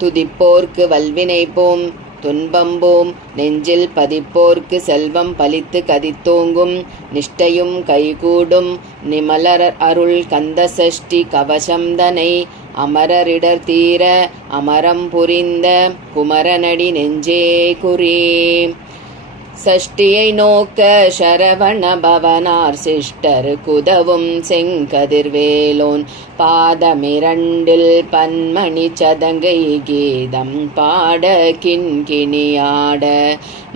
துதிப்போர்க்கு வல்வினை போம் துன்பம்போம் நெஞ்சில் பதிப்போர்க்கு செல்வம் பலித்து கதித்தோங்கும் நிஷ்டையும் கைகூடும் நிமலர் அருள் கந்த சஷ்டி கவசம்தனை அமரரிடர் தீர அமரம் புரிந்த குமரனடி நெஞ்சே குறி. சஷ்டியை நோக்க சரவண பவனார் சிஷ்டர் குதவும் செங்கதிர்வேலோன் பாதமிரண்டில் பன்மணி சதங்கை கீதம் பாட கிண்கிணியாட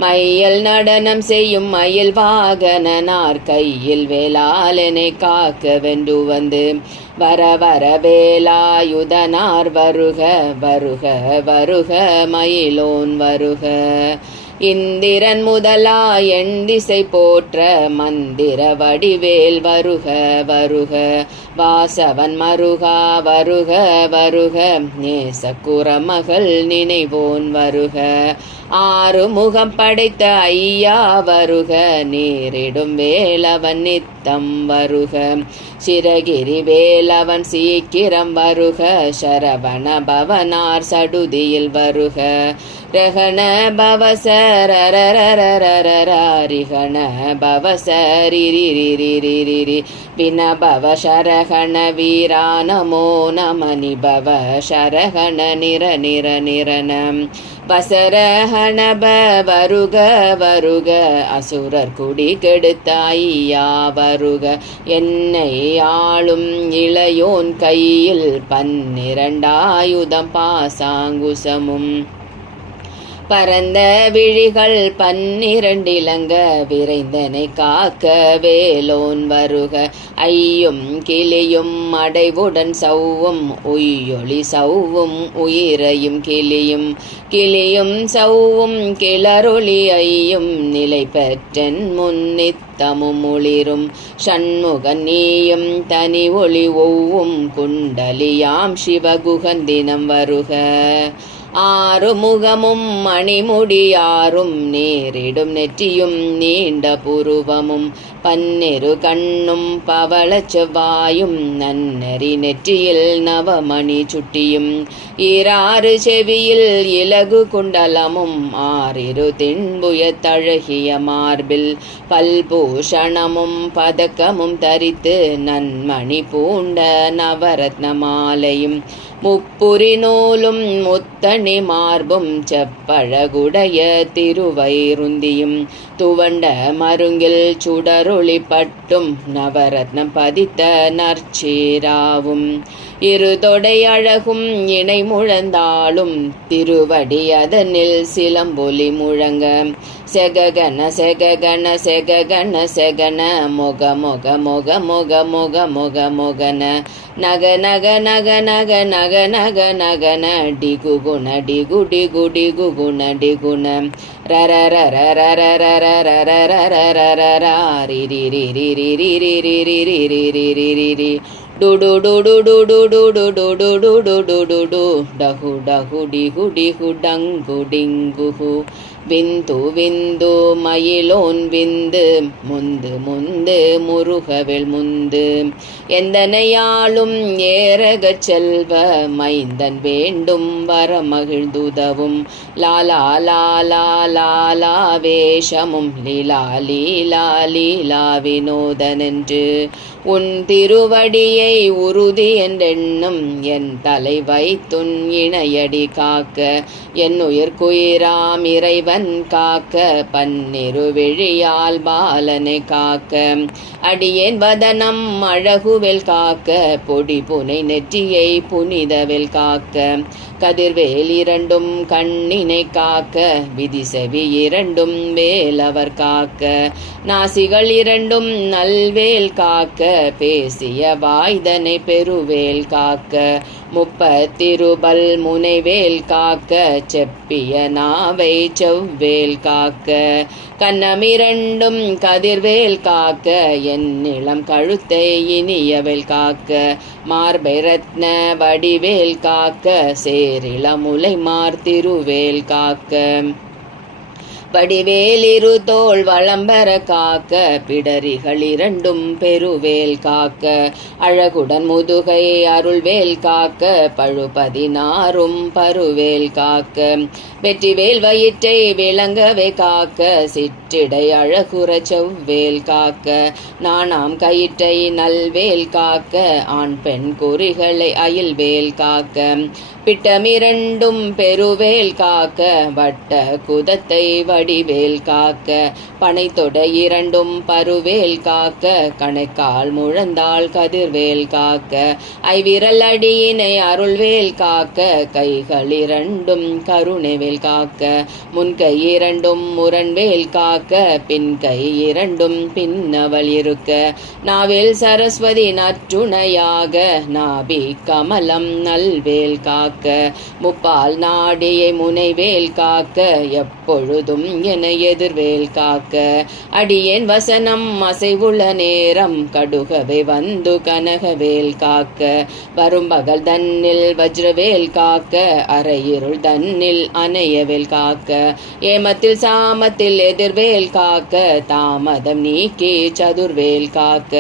மையல் நடனம் செய்யும் மயில் வாகனனார் கையில் வேளாளனை காக்க வென்று வந்து வர வர வேலாயுதனார் வருக வருக வருக மயிலோன் வருக. இந்திரன் முதலா எண் திசை போற்ற மந்திர வடிவேல் வருக வருக வாசவன் மருகா வருக வருக நேசக்குறமகள் நினைவோன் வருக. ஆறு முகம் படைத்த ஐயா வருக நேரிடும் வேலவன் நித்தம் வருக. சிரகிரி வேலவன் சீக்கிரம் வருக சரவண பவனார் சடுதியில் வருக. ரகண பவசரரிகண பவசரிரிரிரிரிரி வினபவ சரகண வீரா நமோ நமனி பவ சரகண நிர நிர நிரணம் வசரஹணப வருக வருக அசுரர் குடி கெடுத்த ஐயா வருக. என்னை ஆளும் இளையோன் கையில் 12 ஆயுதம் பாசாங்குசமும் பரந்த விழிகள் 12 இலங்க விரைந்தனை காக்க வேலோன் வருக. ஐயும் கிளியும் அடைவுடன் சவ்வும் உய்யொளி சவ்வும் உயிரையும் கிளியும் கிளியும் சவ்வும் கிளரொளி ஐயும் நிலை பெற்றன் முன்னித்தமும் ஒளிரும் ஷண்முகன் நீயும் தனி ஒளி ஒவ்வும் குண்டலியாம் சிவகுகந்தினம் வருக. ஆறு முகமும் மணிமுடியாரும் நேரிடும் நெற்றியும் நீண்ட புருவமும் 12 கண்ணும் பவள செவ்வாயும் நன்னறி நெற்றியில் நவமணி சுட்டியும் 6 செவியில் இலகு குண்டலமும் 6 திண்புய தழகிய மார்பில் பல்பூஷணமும் பதக்கமும் தரித்து நன்மணி பூண்ட நவரத்ன மாலையும் முப்புரி நூலும் முத்தணி மார்பும் செப்பழகுடைய திருவைருந்தியும் துவண்ட மருங்கில் சுடரொளி பட்டும் நவரத்னம் பதித்த நற்சீராவும் 2 தொடை அழகும் இணை முழந்தாளும் திருவடி அதனில் சிலம்பொலி முழங்க செககன செககன செககன செகன மொக மொக மொக மொக மொக மொக மொகன நக நக நக நக நக நக நகன டிகு குண டிகு டிகு டிகு குண டிகுண ரர ரர ரர ரர ரர ரர ரர ரி ரி ரி ரி ரி ரி ரி ரி ரி ரி ரி ரி ரி ரி ரி டு டு டு டு டு டு டு டு டு டு டு டு டு டு டு டஹு டஹு டிஹு டிஹு டங்கு டிங்குஹு விந்து விந்து மயிலோன் விந்து முந்து முந்து முருகவேல் முந்து எந்தனையாளும் ஏரகச் செல்வ மைந்தன் வேண்டும் வர மகிழ்ந்துதவும் லாலா லாலா லாலா வேஷமும் லீலா லீலா லீலா வினோதனென்று உன் திருவடியை உறுதி என்றென்னும் என் தலை வைத்துன் இணையடி காக்க என் உயிர்க்குயிராம் இறைவன் காக்க 12 விழியால் பாலனை காக்க அடியேன் வதனம் அழகுவேல் காக்க பொடி புனை நெற்றியை புனிதவேல் காக்க கதிர்வேல் 2 கண்ணினை காக்க விதிசெவி 2 வேலவர் காக்க நாசிகள் 2 நல்வேல் காக்க பேசிய வாய்தனை பெருவேல் காக்க முப்பத்திருபல் முனைவேல் காக்க செப்பிய நாவை செவ்வேல் காக்க கன்னமிரண்டும் கதிர்வேல் காக்க என் இளம் கழுத்தை இனியவேல் காக்க மார்பை ரத்ன வடிவேல் காக்க சேரிளமுலை மார்த்திருவேல் காக்க வடிவேலிரு தோள் வளம்பர காக்க பிடரிகள் இரண்டும் பெருவேல் காக்க அழகுடன் முதுகை அருள்வேல் காக்க பழுபதினாரும் பருவேல் காக்க வெற்றிவேல் வயிற்றை விளங்கவே காக்க சிற்றிடை அழகுற செவ்வேல் காக்க நாணாம் கயிற்றை நல்வேல் காக்க ஆண் பெண் குறிகளை அயில்வேல் காக்க பிட்டமிரண்டும் பெருவேல் காக்க வட்ட குதத்தை வடிவேல் காக்க பனைத்தொடை இரண்டும் பருவேல் காக்க கணைக்கால் முழந்தாள் கதிர்வேல் காக்க ஐவிரல் அடியினை அருள்வேல் காக்க கைகள் இரண்டும் கருணைவேல் காக்க முன்கை இரண்டும் முரண்வேல் காக்க பின்கை இரண்டும் பின்னவள் இருக்க நாவில் சரஸ்வதி நற்றுணையாக நாபி கமலம் நல்வேல் காக்க முப்பால் நாடியை முனைவேல் காக்க எப்பொழுதும் என எதிர்வேல் காக்க அடியேன் வசனம் அசைவுள்ள நேரம் கடுகவை வந்து கனகவேல் காக்க வரும் பகல் தன்னில் வஜ்ரவேல் காக்க அரையிருள் தன்னில் அணையவேல் காக்க ஏமத்தில் சாமத்தில் எதிர்வேல் காக்க தாமதம் நீக்கி சதுர்வேல் காக்க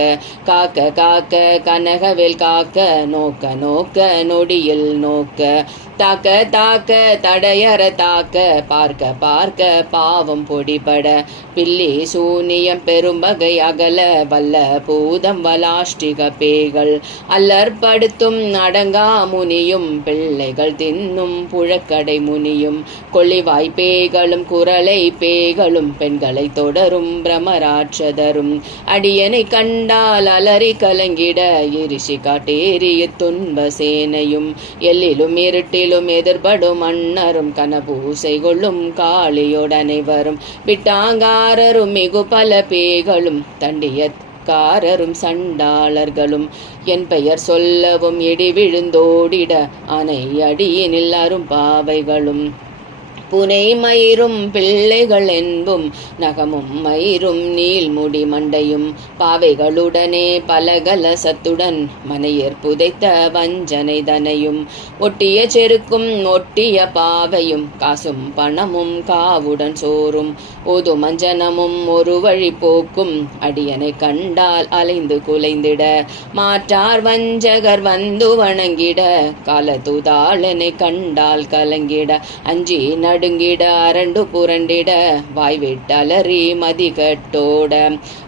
காக்க காக்க கனகவேல் காக்க நோக்க நோக்க நொடியில் நோக்க தாக்க தாக்க தடையற தாக்க பார்க்க பார்க்க பாவம் பொடிபட பில்லி சூனியம் பெரும்பகை அகல வல்ல பூதம் வலாஷ்டிக பேய்கள் அல்லற்படுத்தும் அடங்கா முனியும் பிள்ளைகள் தின்னும் புழக்கடை முனியும் கொள்ளிவாய் பேய்களும் குரலை பேய்களும் பெண்களை தொடரும் பிரமராட்சதரும் அடியனை கண்டால் அலறி கலங்கிட இரிசி காட்டேறிய துன்ப சேனையும் எல்லிலும் இருட்டிலும் எதிர்படும் அண்ணரும் கனபூசை கொள்ளும் காளியோடனை வரும் விட்டாங்காரரும் மிகு பல பேய்களும் தண்டியக்காரரும் சண்டாளர்களும் என் பெயர் சொல்லவும் இடி விழுந்தோடிட அணை அடியினில் அரும் பாவைகளும் புனை மயிரும் பிள்ளைகள் என்பும் நகமும் மயிரும் நீள்முடி மண்டையும் பாவைகளுடனே பலகலசத்துடன் மனையர் புதைத்த வஞ்சனை தனையும் ஒட்டிய செருக்கும் ஒட்டிய பாவையும் காசும் பணமும் காவுடன் சோறும் ஓது மஞ்சனமும் ஒரு வழி போக்கும் அடியனை கண்டால் அலைந்து குலைந்திட மாற்றார் வஞ்சகர் வந்து வணங்கிட காலத்துதாளனை கண்டால் கலங்கிட அஞ்சி நடுங்கிட அரண்டு புரண்டிட வாய்விட்டலறி மதிகட்டோட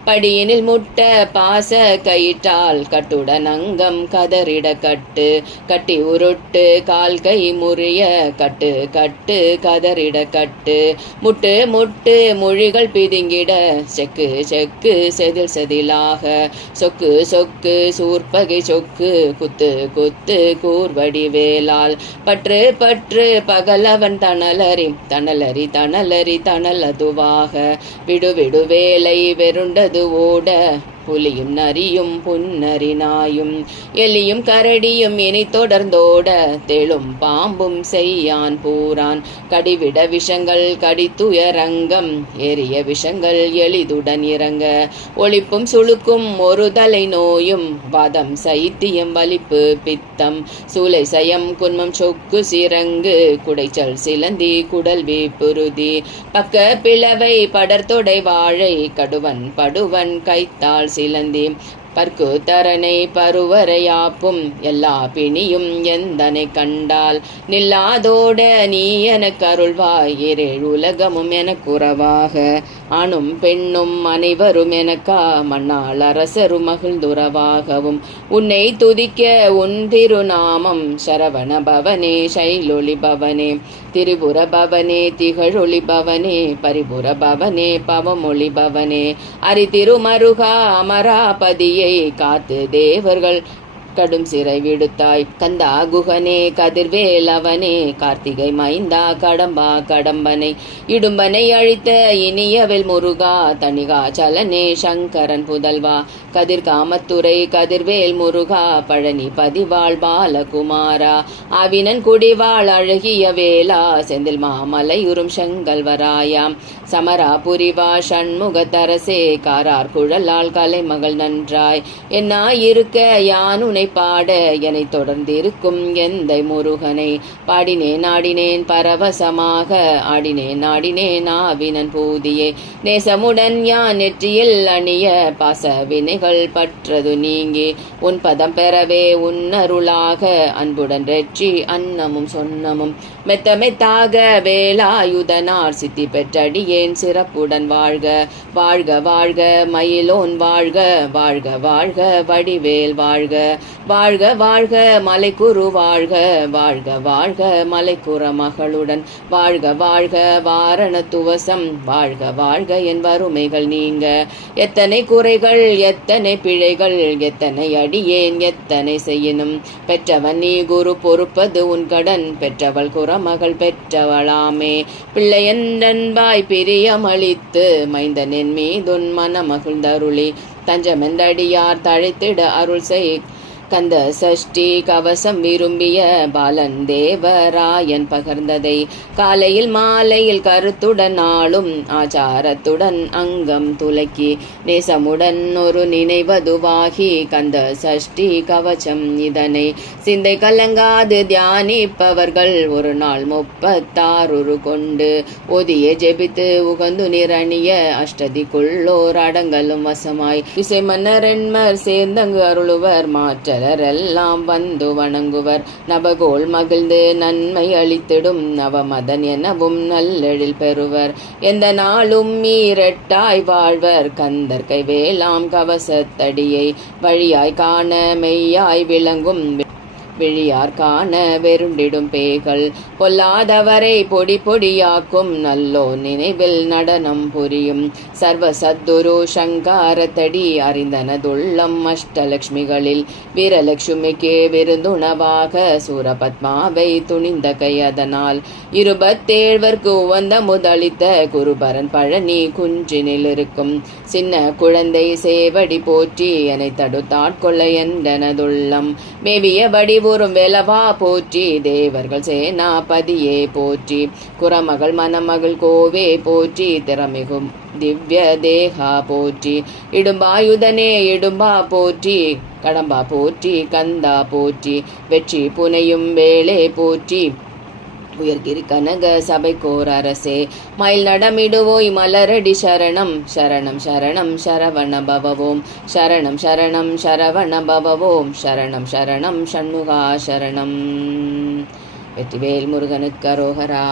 படியினில் முட்ட பாச கயிற்றால் கட்டுடன் அங்கம் கதறிட கட்டு கட்டி உருட்டு கால் கை முறிய கட்டு கட்டு கதறிட கட்டு முட்டு முட்டு மொழிகள் பிதுங்கிட செக்கு செக்கு செதில் செதிலாக சொக்கு சொக்கு சூர்பகை சொக்கு குத்து குத்து கூர்வடி வேலால் பற்று பற்று பகலவன் தணலறி தணலறி தணலறி தணலதுவாக விடு விடு வேலை வெருண்டது ஓட புலியும் நரியும் புன்னரி நாயும் எலியும் கரடியும் இனி தொடர்ந்தோட தெளும் பாம்பும் செய்யான் பூரான் கடிவிட விஷங்கள் கடித்துயரங்கம் ஏறிய விஷங்கள் எளிதுடன் இறங்க ஒளிப்பும் சுளுக்கும் ஒரு தலை நோயும் வாதம் சைத்தியம் வலிப்பு பித்தம் சூளை சயம் குன்மம் சொக்கு சிறங்கு குடைச்சல் சிலந்தி குடல்வி புருதி பக்க பிளவை படர்தொடை வாழை கடுவன் படுவன் கைத்தாள் சிலந்தி பற்கு தரனை பருவரையாப்பும் எல்லா பிணியும் எந்தனை கண்டால் நில்லாதோட நீ எனக்கு அருள்வாய் ஏழு உலகமும் எனக்குறவாக ஆணும் பெண்ணும் அனைவரும் எனக்கா மண்ணால் அரசரும் மகிழ்ந்துறவாகவும் உன்னை துதிக்க உன் திருநாமம் சரவண பவனே சைலொளி பவனே திரிபுர பவனே திகழொளி பவனே பரிபுர பவனே பவமொழி பவனே அரிதிருமருகா அமராபதியே காத்து தேவர்கள் கடும் சிறை விடுத்தாய் கந்தா குகனே கதிர்வேல் அவனே கார்த்திகை மைந்தா கடம்பா கடம்பனை இடும்பனை அழித்த இனியவில் முருகா தணிகா சலனே சங்கரன் புதல்வா கதிர் காமத்துறை கதிர்வேல் முருகா பழனி பதிவாள் பாலகுமாரா ஆவினன் குடிவாள் அழகிய வேளா செந்தில் மாமலையுறும் செங்கல்வராயாம் சமரா புரிவா சண்முகத்தரசே காரார் குழலால் கலைமகள் நன்றாய் என்னாயிருக்க யானுனை பாடலை பாட என்னை தொடர்ந்திருக்கும் எந்தை முருகனை பாடினேன் ஆடினேன் பரவசமாக ஆடினேன் ஆடினேன் ஆவினன் பூதியே நேசமுடன் யான் நெற்றியில் அணிய பாச வினைகள் பற்றது நீங்கி உன் பதம் பெறவே உன்னருளாக அன்புடன் ரெற்றி அன்னமும் சொன்னமும் மெத்த மெத்தாக வேலாயுதனார் சித்தி பெற்றடியேன் சிறப்புடன் வாழ்க வாழ்க வாழ்க மயிலோன் வாழ்க வாழ்க வாழ்க வடிவேல் வாழ்க வாழ்க வாழ்க மலைக்குரு வாழ்க வாழ்க வாழ்க மலைக்குற மகளுடன் வாழ்க வாழ்க வாரண துவசம் வாழ்க வாழ்க என் வறுமைகள் நீங்க எத்தனை குறைகள் எத்தனை பிழைகள் எத்தனை அடியேன் எத்தனை செய்யினும் பெற்றவன் நீ குரு பொறுப்பது உன் கடன் பெற்றவள் குறமகள் பெற்றவளாமே பிள்ளையன்பாய் பிரியமளித்து மைந்தன் என் மீதுன் மனமகிழ்ந்தருளி தஞ்சமென்றடியார் தழைத்திட அருள் செய் கந்த சஷ்டி கவசம் விரும்பிய பாலன் தேவராயன் பகர்ந்ததை காலையில் மாலையில் கருத்துடன் ஆளும் ஆச்சாரத்துடன் அங்கம் துலக்கி நேசமுடன் ஒரு நினைவதுவாகி கந்த சஷ்டி கவசம் இதனை சிந்தை கலங்காது தியானிப்பவர்கள் ஒரு நாள் 36 கொண்டு ஓதிய ஜெபித்து உகந்து நிரணிய அஷ்டதிக்குள்ளோர் அடங்கலும் வசமாய் இசை மன்னரென்மர் சேர்ந்தங்கு அருளுவர் மாற்ற எல்லாம் வந்து வணங்குவர் நபகோள் மகிழ்ந்து நன்மை அளித்திடும் நவமதன் எனவும் நல்லெழில் பெறுவர் எந்த நாளும் மீரட்டாய் வாழ்வர் கந்தர் கைவேலாம் கவசத்தடியை வழியாய் காண மெய்யாய் விளங்கும் விழியார் காண வெருண்டிடும் பேய்கள் பொல்லாதவரை பொடி பொடியாக்கும் நல்லோ நினைவில் நடனம் புரியும் சர்வ சத்துரு சங்காரத்தடி அறிந்தனதுள்ளம் அஷ்டலட்சுமிகளில் வீரலட்சுமிக்கு விருந்துணவாக சூரபத்மாவை துணிந்த கையதனால் 27 உவந்த முதலித்த குருபரன் பழனி குன்றினில் இருக்கும் சின்ன குழந்தை சேவடி போற்றி என்னை தடுத்தாட்கொள்ள என்றனதுள்ளம் மேவிய வடிவுறும் வேலவா போற்றி தேவர்கள் சேனாபதியே போற்றி குரமகள் மணமகள் கோவே போற்றி திறமிகும் திவ்ய தேகா போற்றி இடும்பாயுதனே இடும்பா போற்றி கடம்பா போற்றி கந்தா போற்றி வெற்றி புனையும் வேளே போற்றி உயர்கிரி கனக சபைக்கோர் அரசே மயில் நடமிடுவோய் மலரடி சரணம் சரணம் சரணம் சரவண பவவோம் சரணம் சரணம் சரவண பவவோம் சரணம் சரணம் சண்முகா சரணம் வெற்றிவேல் முருகனுக்கு அரோகரா.